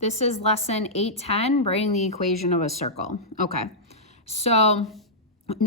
This is lesson 810, writing the equation of a circle. Okay, so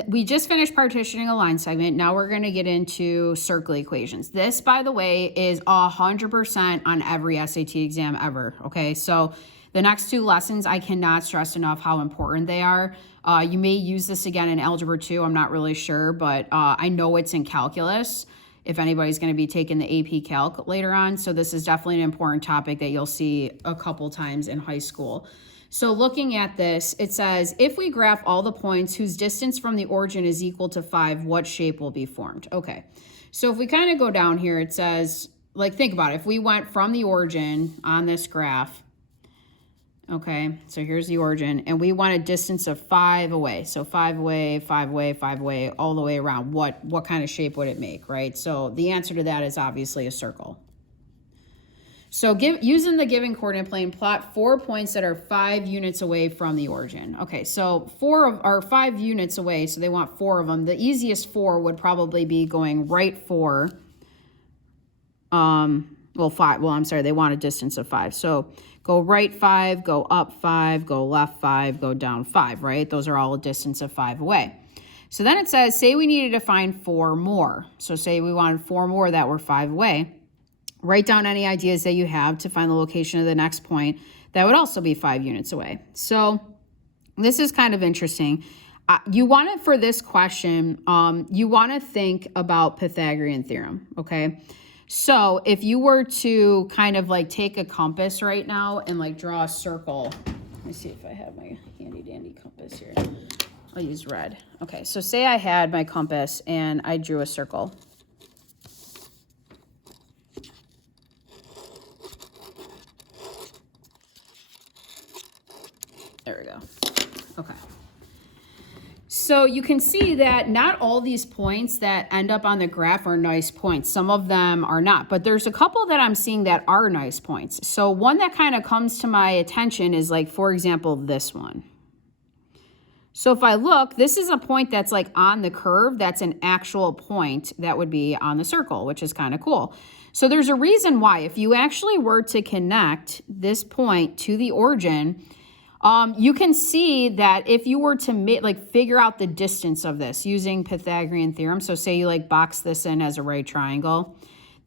we just finished partitioning a line segment. Now we're going to get into circle equations. This, by the way, is 100% on every SAT exam ever. Okay, so the next two lessons, I cannot stress enough how important they are. You may use this again in Algebra 2. I'm not really sure, but I know it's in calculus if anybody's going to be taking the AP Calc later on. So this is definitely an important topic that you'll see a couple times in high school. So looking at this, it says, if we graph all the points whose distance from the origin is equal to 5, what shape will be formed? Okay, so if we kind of go down here, it says, like, think about it. If we went from the origin on this graph, okay, so here's the origin, and we want a distance of 5 away. So 5 away, 5 away, 5 away, all the way around. What kind of shape would it make, right? So the answer to that is obviously a circle. So using the given coordinate plane, plot 4 points that are 5 units away from the origin. Okay, so 5 units away, so they want 4 of them. The easiest 4 would probably be going right 4. Well, 5. Well, I'm sorry, they want a distance of 5. So go right 5, go up 5, go left 5, go down 5, right? Those are all a distance of 5 away. So then it says, say we needed to find 4 more. So say we wanted 4 more that were 5 away. Write down any ideas that you have to find the location of the next point that would also be 5 units away. So this is kind of interesting. You want it for this question, you want to think about Pythagorean theorem, okay? So if you were to kind of like take a compass right now and like draw a circle, let me see if I have my handy dandy compass here. I'll use red. Okay, so say I had my compass and I drew a circle. There we go. Okay. So you can see that not all these points that end up on the graph are nice points. Some of them are not, but there's a couple that I'm seeing that are nice points. So one that kind of comes to my attention is like, for example, this one. So if I look, this is a point that's like on the curve. That's an actual point that would be on the circle, which is kind of cool. So there's a reason why if you actually were to connect this point to the origin, you can see that if you were to figure out the distance of this using Pythagorean theorem, so say you like box this in as a right triangle,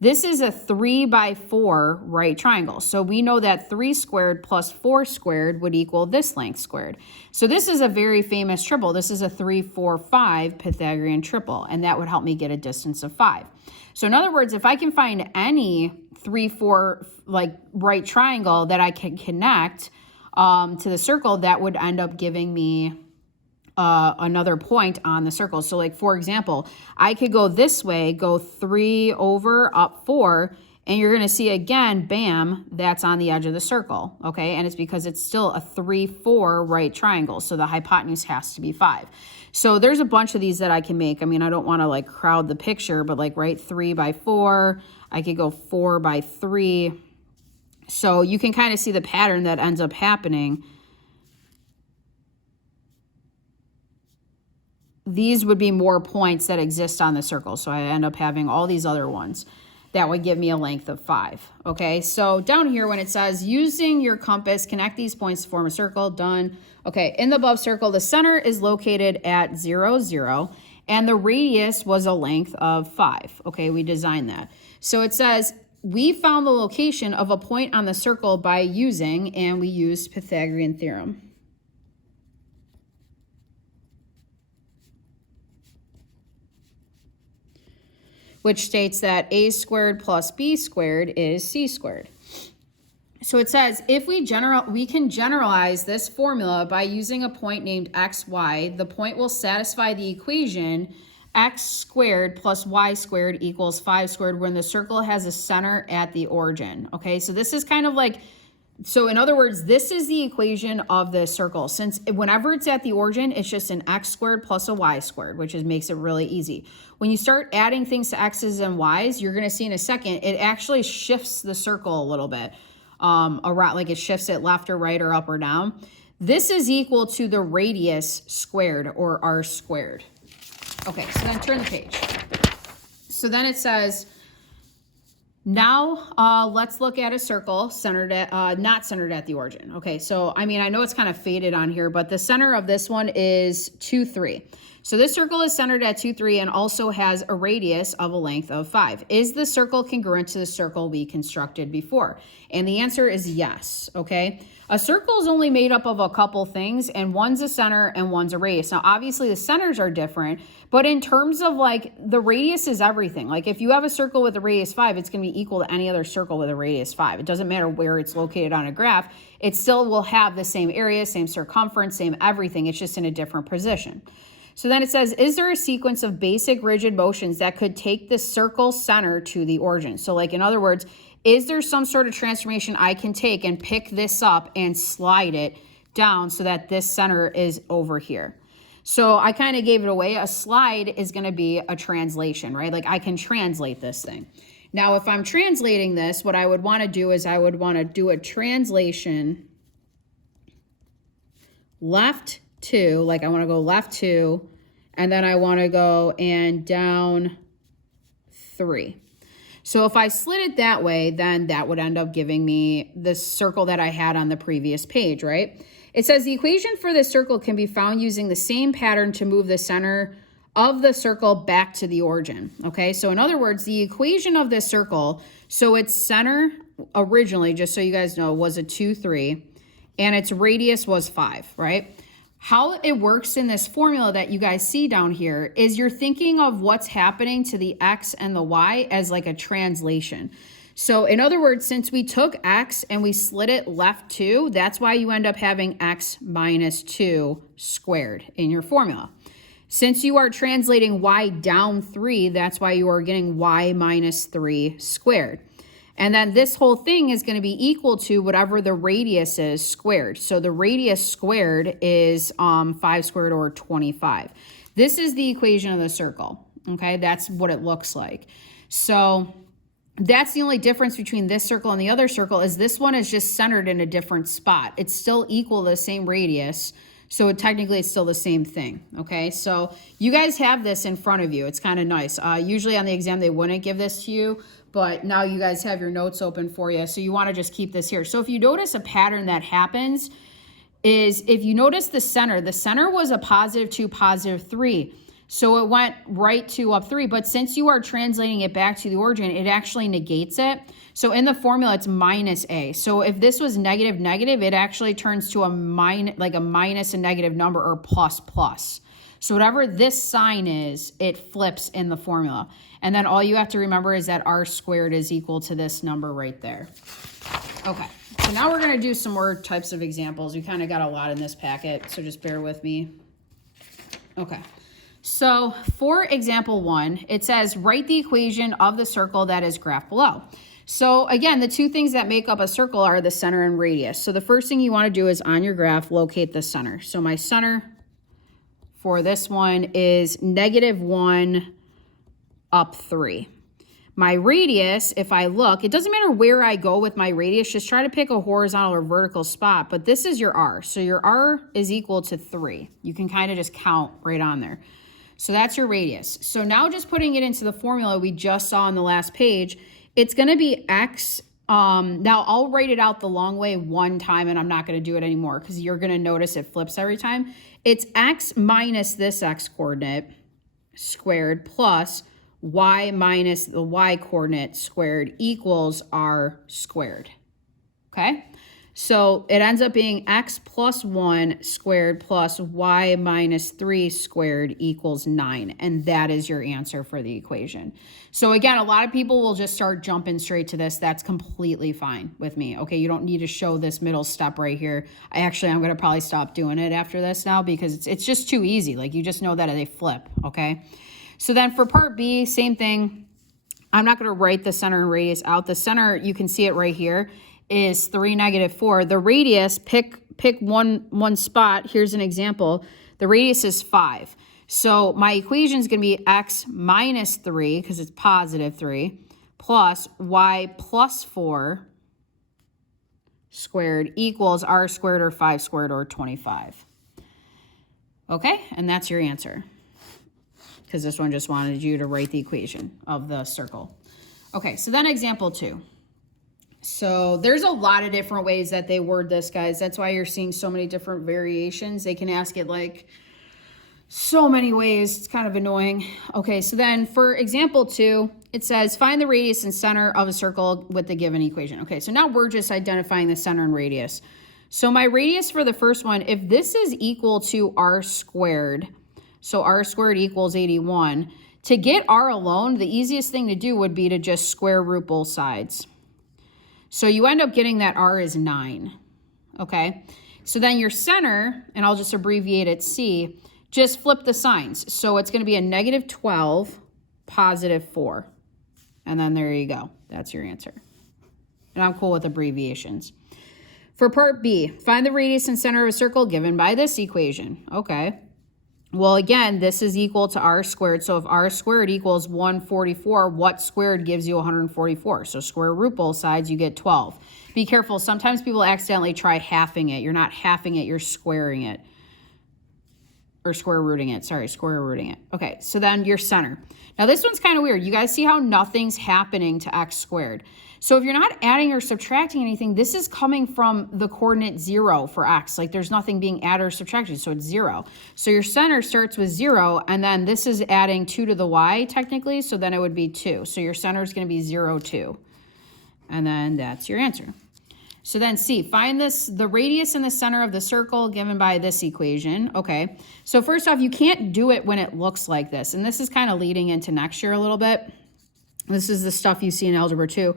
this is a 3 by 4 right triangle. So we know that 3 squared plus 4 squared would equal this length squared. So this is a very famous triple. This is a 3, 4, 5 Pythagorean triple, and that would help me get a distance of 5. So in other words, if I can find any 3, 4 like right triangle that I can connect to the circle, that would end up giving me another point on the circle. So like, for example, I could go this way, go 3 over, up 4, and you're going to see again, bam, that's on the edge of the circle, okay? And it's because it's still a 3, 4 right triangle, so the hypotenuse has to be 5. So there's a bunch of these that I can make. I mean, I don't want to like crowd the picture, but like, right, 3 by 4, I could go 4 by 3. So you can kind of see the pattern that ends up happening. These would be more points that exist on the circle. So I end up having all these other ones that would give me a length of 5. Okay, so down here when it says using your compass, connect these points to form a circle, done. Okay, in the above circle, the center is located at 0, 0, and the radius was a length of 5. Okay, we designed that. So it says, we found the location of a point on the circle by using, and we used Pythagorean theorem. Which states that a squared plus b squared is c squared. So it says, if we can generalize this formula by using a point named x, y, the point will satisfy the equation x squared plus y squared equals 5 squared when the circle has a center at the origin. Okay, so this is kind of like, so in other words, this is the equation of the circle. Since whenever it's at the origin, it's just an x squared plus a y squared, which makes it really easy. When you start adding things to x's and y's, you're going to see in a second, it actually shifts the circle a little bit around, like it shifts it left or right or up or down. This is equal to the radius squared, or r squared. Okay, so then turn the page. So then it says, Now, let's look at a circle centered at, not centered at the origin. Okay, so, I mean, I know it's kind of faded on here, but the center of this one is 2, 3. So this circle is centered at 2, 3 and also has a radius of a length of 5. Is the circle congruent to the circle we constructed before? And the answer is yes, okay? A circle is only made up of a couple things, and one's a center and one's a radius. Now, obviously, the centers are different, but in terms of like the radius is everything. Like if you have a circle with a radius 5, it's going to be equal to any other circle with a radius 5. It doesn't matter where it's located on a graph. It still will have the same area, same circumference, same everything. It's just in a different position. So then it says, is there a sequence of basic rigid motions that could take the circle center to the origin? So like in other words, is there some sort of transformation I can take and pick this up and slide it down so that this center is over here? So I kind of gave it away. A slide is going to be a translation, right? Like I can translate this thing. Now, if I'm translating this, what I would want to do is I would want to do a translation left 2, like I want to go left 2, and then I want to go and down 3. So if I slid it that way, then that would end up giving me the circle that I had on the previous page, right? It says the equation for this circle can be found using the same pattern to move the center of the circle back to the origin, okay? So in other words, the equation of this circle, so its center originally, just so you guys know, was a 2, 3, and its radius was 5, right? How it works in this formula that you guys see down here is you're thinking of what's happening to the x and the y as like a translation. So in other words, since we took x and we slid it left 2, that's why you end up having x minus 2 squared in your formula. Since you are translating y down 3, that's why you are getting y minus 3 squared. And then this whole thing is going to be equal to whatever the radius is squared. So the radius squared is 5 squared or 25. This is the equation of the circle. Okay, that's what it looks like. So that's the only difference between this circle and the other circle is this one is just centered in a different spot. It's still equal to the same radius. So technically it's still the same thing, okay? So you guys have this in front of you. It's kind of nice. Usually on the exam they wouldn't give this to you, but now you guys have your notes open for you. So you want to just keep this here. So if you notice a pattern that happens is if you notice the center was a positive 2, positive 3. So it went right to up 3. But since you are translating it back to the origin, it actually negates it. So in the formula, it's minus a. So if this was negative, negative, it actually turns to a minus a negative number or plus plus. So whatever this sign is, it flips in the formula. And then all you have to remember is that r squared is equal to this number right there. Okay, so now we're going to do some more types of examples. We kind of got a lot in this packet, so just bear with me. Okay, so for example 1, it says write the equation of the circle that is graphed below. So again, the two things that make up a circle are the center and radius. So the first thing you want to do is on your graph, locate the center. So my center for this one is -1 up 3. My radius, if I look, it doesn't matter where I go with my radius, just try to pick a horizontal or vertical spot, but this is your r. So your r is equal to 3. You can kind of just count right on there. So that's your radius. So now just putting it into the formula we just saw on the last page, it's going to be x. Now I'll write it out the long way one time and I'm not going to do it anymore because you're going to notice it flips every time. It's x minus this x coordinate squared plus y minus the y coordinate squared equals r squared. Okay? So it ends up being x plus 1 squared plus y minus 3 squared equals 9. And that is your answer for the equation. So again, a lot of people will just start jumping straight to this. That's completely fine with me. Okay, you don't need to show this middle step right here. I'm going to probably stop doing it after this now because it's just too easy. Like you just know that they flip, okay? So then for part B, same thing. I'm not going to write the center and radius out. The center, you can see it right here, is 3, -4. The radius, pick one spot. Here's an example. The radius is 5. So my equation is going to be x minus 3, because it's positive 3, plus y plus 4 squared equals r squared or 5 squared or 25. Okay, and that's your answer. Because this one just wanted you to write the equation of the circle. Okay, so then example 2. So there's a lot of different ways that they word this, guys. That's why you're seeing so many different variations. They can ask it like so many ways. It's kind of annoying. Okay, so then for example 2, it says find the radius and center of a circle with the given equation. Okay, so now we're just identifying the center and radius. So my radius for the first one, if this is equal to r squared, so r squared equals 81, to get r alone, the easiest thing to do would be to just square root both sides. So you end up getting that r is 9, okay? So then your center, and I'll just abbreviate it C, just flip the signs. So it's going to be a negative 12, positive 4. And then there you go. That's your answer. And I'm cool with abbreviations. For part B, find the radius and center of a circle given by this equation. Okay. Well, again, this is equal to r squared. So if r squared equals 144, what squared gives you 144? So square root both sides, you get 12. Be careful. Sometimes people accidentally try halving it. You're not halving it, you're squaring it. Or square rooting it. Sorry, square rooting it. Okay, so then your center. Now this one's kind of weird. You guys see how nothing's happening to x squared. So if you're not adding or subtracting anything, this is coming from the coordinate 0 for x. Like there's nothing being added or subtracted, so it's 0. So your center starts with 0, and then this is adding 2 to the y technically, so then it would be 2. So your center is going to be 0, 2. And then that's your answer. So then C, find the radius and the center of the circle given by this equation. Okay, so first off, you can't do it when it looks like this. And this is kind of leading into next year a little bit. This is the stuff you see in Algebra 2.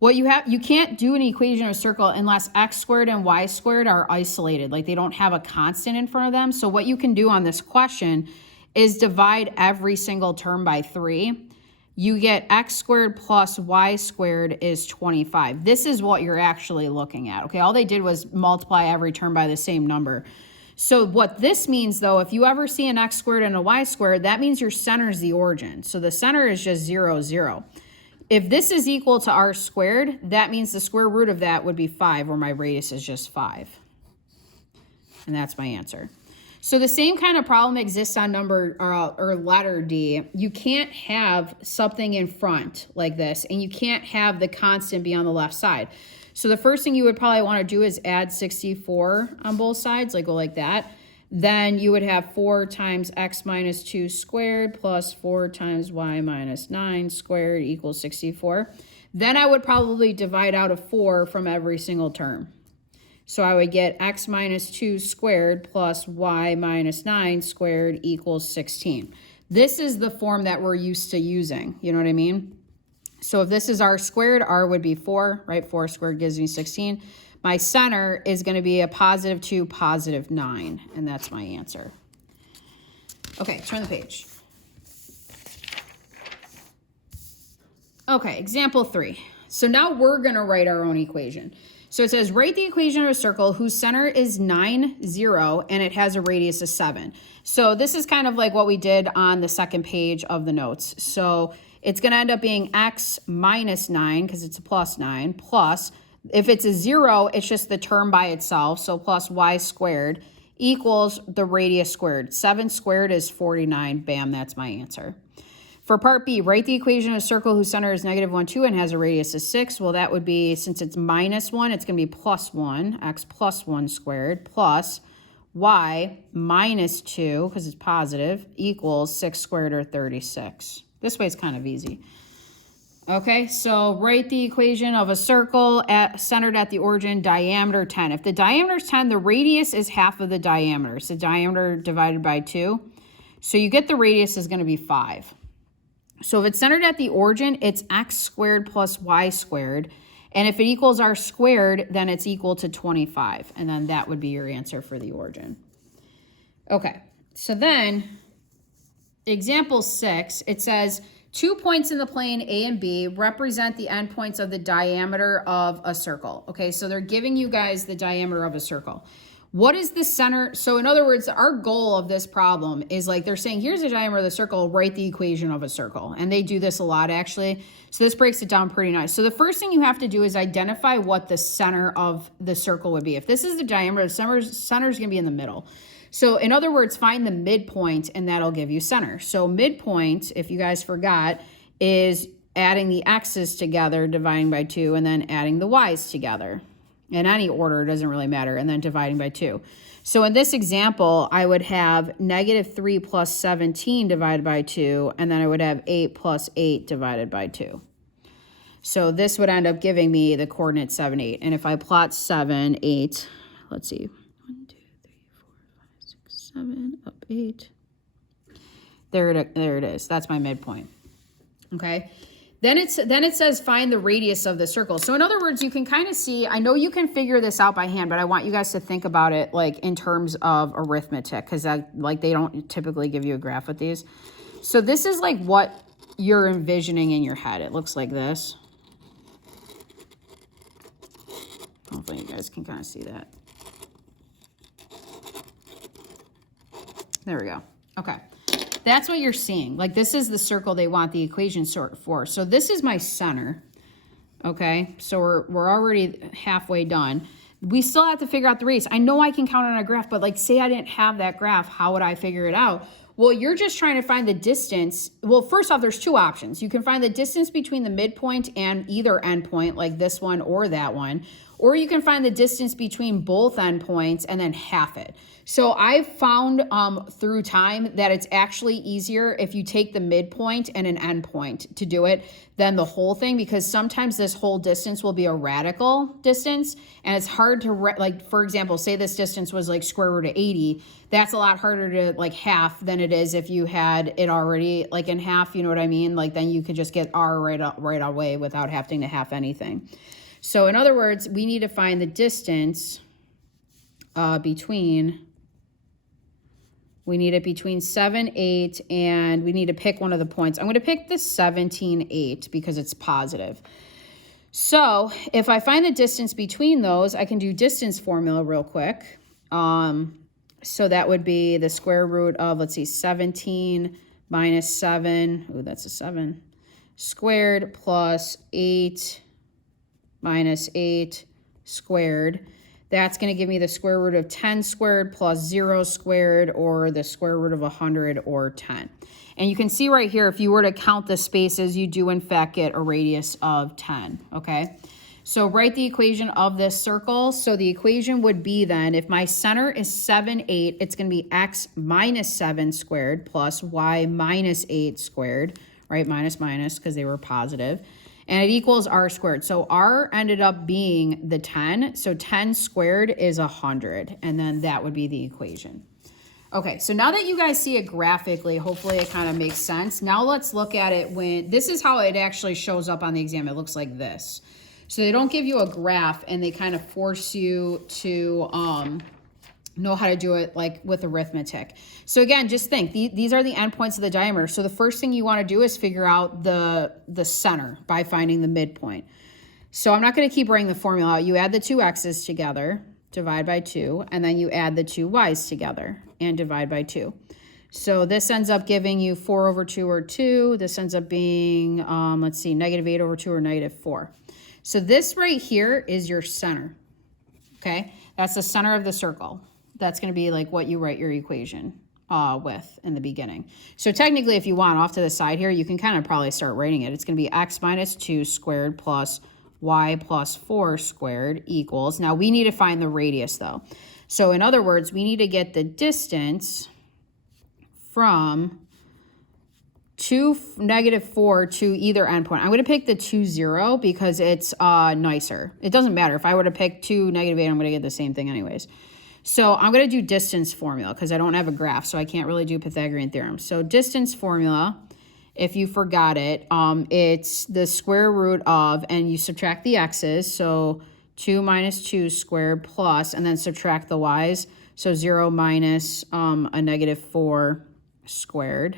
What you can't do an equation of a circle unless x squared and y squared are isolated. Like they don't have a constant in front of them. So what you can do on this question is divide every single term by 3. You get x squared plus y squared is 25. This is what you're actually looking at, okay? All they did was multiply every term by the same number. So what this means, though, if you ever see an x squared and a y squared, that means your center is the origin. So the center is just 0, 0. If this is equal to r squared, that means the square root of that would be 5, where my radius is just 5. And that's my answer. So the same kind of problem exists on number or letter D. You can't have something in front like this, and you can't have the constant be on the left side. So the first thing you would probably want to do is add 64 on both sides, like go like that. Then you would have 4 times x minus 2 squared plus 4 times y minus 9 squared equals 64. Then I would probably divide out a 4 from every single term. So I would get x minus 2 squared plus y minus 9 squared equals 16. This is the form that we're used to using. You know what I mean? So if this is r squared, r would be 4, right? 4 squared gives me 16. My center is going to be a positive 2, positive 9. And that's my answer. Okay, turn the page. Okay, example 3. So now we're going to write our own equation. So it says, write the equation of a circle whose center is 9, 0, and it has a radius of 7. So this is kind of like what we did on the second page of the notes. So it's going to end up being x minus 9, because it's a plus 9, plus, if it's a 0, it's just the term by itself, so plus y squared equals the radius squared. 7 squared is 49. Bam, that's my answer. For part B, write the equation of a circle whose center is negative 1, 2 and has a radius of 6. Well, that would be, since it's minus 1, it's going to be plus 1, x plus 1 squared, plus y minus 2, because it's positive, equals 6 squared, or 36. This way is kind of easy. Okay, so write the equation of a circle centered at the origin, diameter 10. If the diameter is 10, the radius is half of the diameter. So diameter divided by 2. So you get the radius is going to be 5. So if it's centered at the origin, it's x squared plus y squared. And if it equals r squared, then it's equal to 25. And then that would be your answer for the origin. Okay, so then example 6, it says 2 points in the plane A and B represent the endpoints of the diameter of a circle. Okay, so they're giving you guys the diameter of a circle. What is the center? So in other words, our goal of this problem is like they're saying, here's the diameter of the circle, write the equation of a circle. And they do this a lot, actually. So this breaks it down pretty nice. So the first thing you have to do is identify what the center of the circle would be. If this is the diameter, the center is going to be in the middle. So in other words, find the midpoint, and that'll give you center. So midpoint, if you guys forgot, is adding the x's together, dividing by 2, and then adding the y's together. In any order, it doesn't really matter, and then dividing by 2. So in this example, I would have negative 3 plus 17 divided by 2, and then I would have 8 plus 8 divided by 2. So this would end up giving me the coordinate 7, 8. And if I plot 7, 8, let's see, 1, 2, 3, 4, 5, 6, 7, up 8. There it is. That's my midpoint. Okay. Then it says find the radius of the circle. So in other words, you can kind of see, I know you can figure this out by hand, but I want you guys to think about it like in terms of arithmetic, because like they don't typically give you a graph with these. So this is like what you're envisioning in your head. It looks like this. Hopefully you guys can kind of see that. There we go. Okay. That's what you're seeing. Like this is the circle they want the equation for. So this is my center. Okay. So we're already halfway done. We still have to figure out the radius. I know I can count on a graph, but like say I didn't have that graph, how would I figure it out? Well, you're just trying to find the distance. Well, first off, there's two options. You can find the distance between the midpoint and either endpoint, like this one or that one, or you can find the distance between both endpoints and then half it. So I've found through time that it's actually easier if you take the midpoint and an endpoint to do it than the whole thing, because sometimes this whole distance will be a radical distance and it's hard to, like, for example, say this distance was like square root of 80. That's a lot harder to like half than it is if you had it already like in half, you know what I mean? Like then you could just get R right away without having to half anything. So in other words, we need to find the distance between 7, 8, and we need to pick one of the points. I'm going to pick the 17, 8 because it's positive. So if I find the distance between those, I can do distance formula real quick. So that would be the square root of, let's see, 17 minus 7. Oh, that's a 7. Squared plus 8 minus 8 squared. That's going to give me the square root of 10 squared plus 0 squared, or the square root of 100 or 10. And you can see right here, if you were to count the spaces, you do in fact get a radius of 10, okay? So write the equation of this circle. So the equation would be then, if my center is 7, 8, it's going to be x minus 7 squared plus y minus 8 squared, right? Minus, because they were positive. And it equals r squared. So r ended up being the 10. So 10 squared is 100. And then that would be the equation. Okay, so now that you guys see it graphically, hopefully it kind of makes sense. Now let's look at it when, this is how it actually shows up on the exam. It looks like this. So they don't give you a graph and they kind of force you to know how to do it like with arithmetic. So again, just think, these are the endpoints of the diameter. So the first thing you want to do is figure out the center by finding the midpoint. So I'm not going to keep writing the formula out. You add the two x's together, divide by 2, and then you add the two y's together and divide by 2. So this ends up giving you 4 over 2 or 2. This ends up being, let's see, negative 8 over 2 or negative 4. So this right here is your center, okay? That's the center of the circle. That's going to be like what you write your equation with in the beginning. So technically, if you want, off to the side here, you can kind of probably start writing it. It's going to be x minus 2 squared plus y plus 4 squared equals. Now, we need to find the radius, though. So in other words, we need to get the distance from negative 4 to either endpoint. I'm going to pick the 2, 0 because it's nicer. It doesn't matter. If I were to pick 2, negative 8, I'm going to get the same thing anyways. So I'm going to do distance formula because I don't have a graph, so I can't really do Pythagorean theorem. So distance formula, if you forgot it, it's the square root of, and you subtract the x's, so 2 minus 2 squared plus, and then subtract the y's, so 0 minus a negative 4 squared.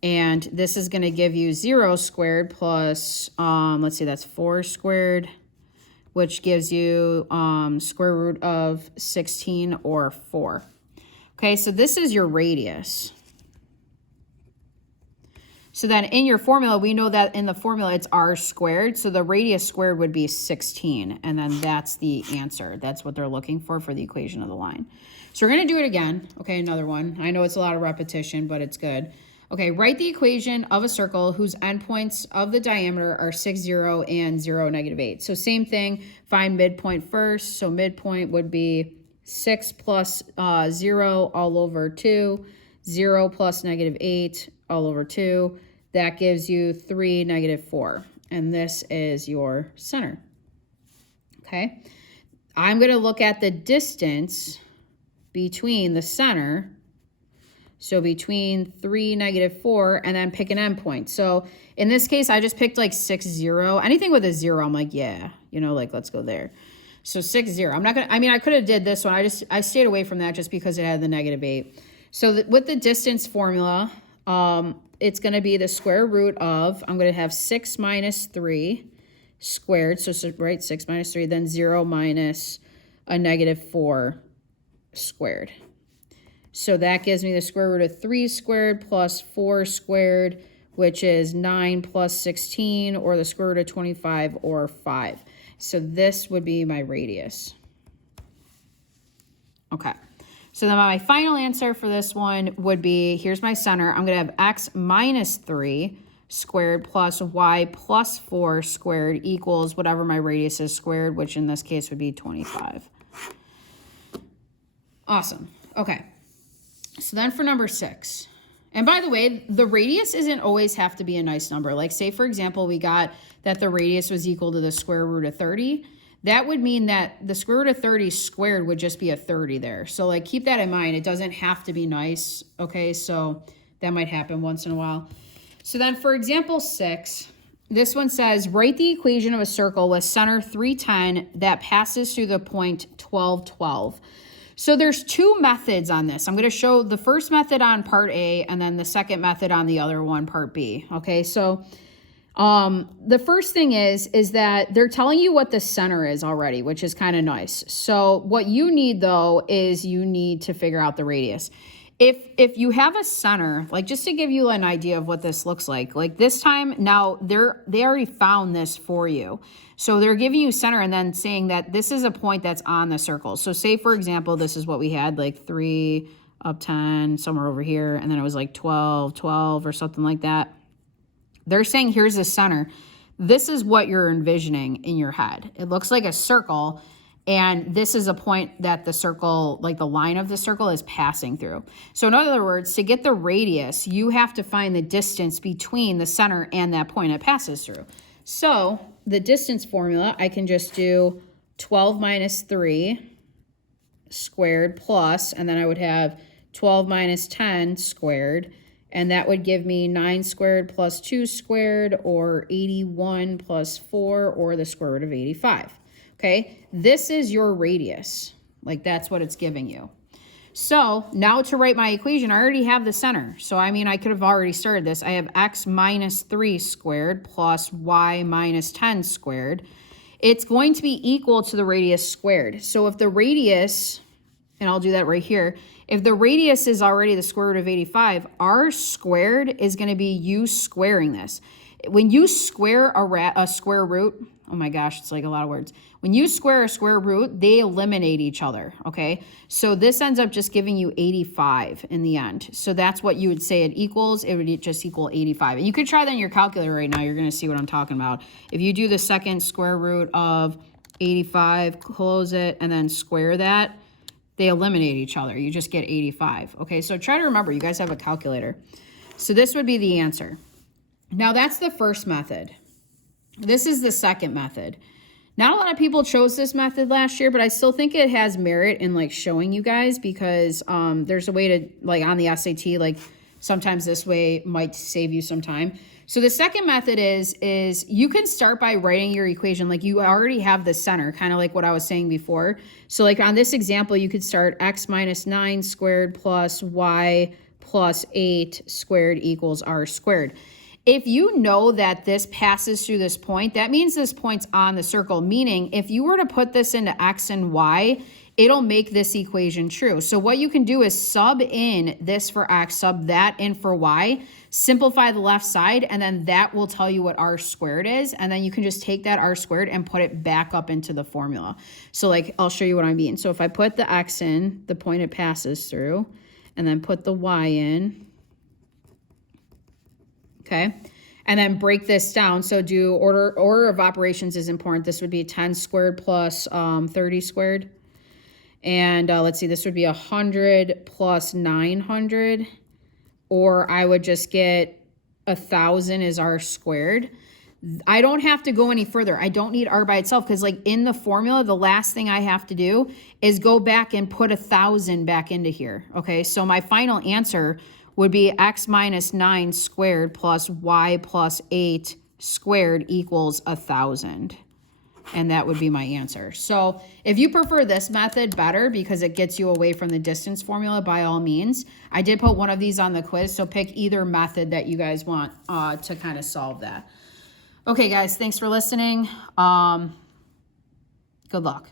And this is going to give you 0 squared plus, let's see, that's 4 squared, which gives you square root of 16 or 4. Okay, so this is your radius. So then in your formula, we know that in the formula it's r squared, so the radius squared would be 16, and then that's the answer. That's what they're looking for the equation of the line. So we're going to do it again. Okay, another one. I know it's a lot of repetition, but it's good. Okay, write the equation of a circle whose endpoints of the diameter are 6, 0, and 0, -8. So same thing, find midpoint first. So midpoint would be 6 plus 0 all over 2, 0 plus -8 all over 2. That gives you 3, -4. And this is your center. Okay, I'm going to look at the distance between the center. So between 3, -4, and then pick an endpoint. So in this case, I just picked like 6, 0. Anything with a 0, I'm like, yeah, you know, like let's go there. So 6, 0. I'm not going to, I mean, I could have did this one. I stayed away from that just because it had the -8. So with the distance formula, it's going to be the square root of, I'm going to have 6 minus 3 squared. So right, 6 minus 3, then 0 minus a -4 squared. So that gives me the square root of 3 squared plus 4 squared, which is 9 plus 16, or the square root of 25, or 5. So this would be my radius. Okay. So then my final answer for this one would be, here's my center. I'm going to have x minus 3 squared plus y plus 4 squared equals whatever my radius is squared, which in this case would be 25. Awesome. Okay. So then for number 6, and by the way, the radius isn't always have to be a nice number. Like say, for example, we got that the radius was equal to the square root of 30. That would mean that the square root of 30 squared would just be a 30 there. So like keep that in mind. It doesn't have to be nice. Okay, so that might happen once in a while. So then for example 6, this one says, write the equation of a circle with center 310 that passes through the point 12, 12. So there's two methods on this. I'm going to show the first method on part A and then the second method on the other one, part B. Okay, so the first thing is that they're telling you what the center is already, which is kind of nice. So what you need though is you need to figure out the radius. If you have a center, like just to give you an idea of what this looks like this time now they already found this for you. So they're giving you center and then saying that this is a point that's on the circle. So say for example, this is what we had, like 3 up 10 somewhere over here, and then it was like 12, 12 or something like that. They're saying here's the center. This is what you're envisioning in your head. It looks like a circle. And this is a point that the circle, like the line of the circle, is passing through. So in other words, to get the radius, you have to find the distance between the center and that point it passes through. So the distance formula, I can just do 12 minus 3 squared plus, and then I would have 12 minus 10 squared. And that would give me 9 squared plus 2 squared, or 81 plus 4, or the square root of 85. Okay, this is your radius. Like that's what it's giving you. So now to write my equation, I already have the center. So I mean, I could have already started this. I have x minus 3 squared plus y minus 10 squared. It's going to be equal to the radius squared. So if the radius, and I'll do that right here, if the radius is already the square root of 85, r squared is going to be you squaring this. When you square a square root, oh my gosh, it's like a lot of words. When you square a square root, they eliminate each other, okay? So this ends up just giving you 85 in the end. So that's what you would say it equals. It would just equal 85. And you could try that in your calculator right now. You're going to see what I'm talking about. If you do the second square root of 85, close it, and then square that, they eliminate each other. You just get 85. Okay, so try to remember, you guys have a calculator. So this would be the answer. Now that's the first method. This is the second method. Not a lot of people chose this method last year, but I still think it has merit in like showing you guys, because there's a way to, like on the SAT, like sometimes this way might save you some time. So the second method is you can start by writing your equation like you already have the center, kind of like what I was saying before. So like on this example, you could start x minus 9 squared plus y plus 8 squared equals r squared. If you know that this passes through this point, that means this point's on the circle, meaning if you were to put this into x and y, it'll make this equation true. So what you can do is sub in this for x, sub that in for y, simplify the left side, and then that will tell you what r squared is. And then you can just take that r squared and put it back up into the formula. So like, I'll show you what I mean. So if I put the x in, the point it passes through, and then put the y in, okay? And then break this down. So do order of operations is important. This would be 10 squared plus 30 squared. And let's see, this would be 100 plus 900. Or I would just get 1,000 is r squared. I don't have to go any further. I don't need r by itself because like in the formula, the last thing I have to do is go back and put 1,000 back into here. Okay, so my final answer would be x minus 9 squared plus y plus 8 squared equals 1,000. And that would be my answer. So if you prefer this method better because it gets you away from the distance formula, by all means. I did put one of these on the quiz, so pick either method that you guys want to kind of solve that. Okay, guys, thanks for listening. Good luck.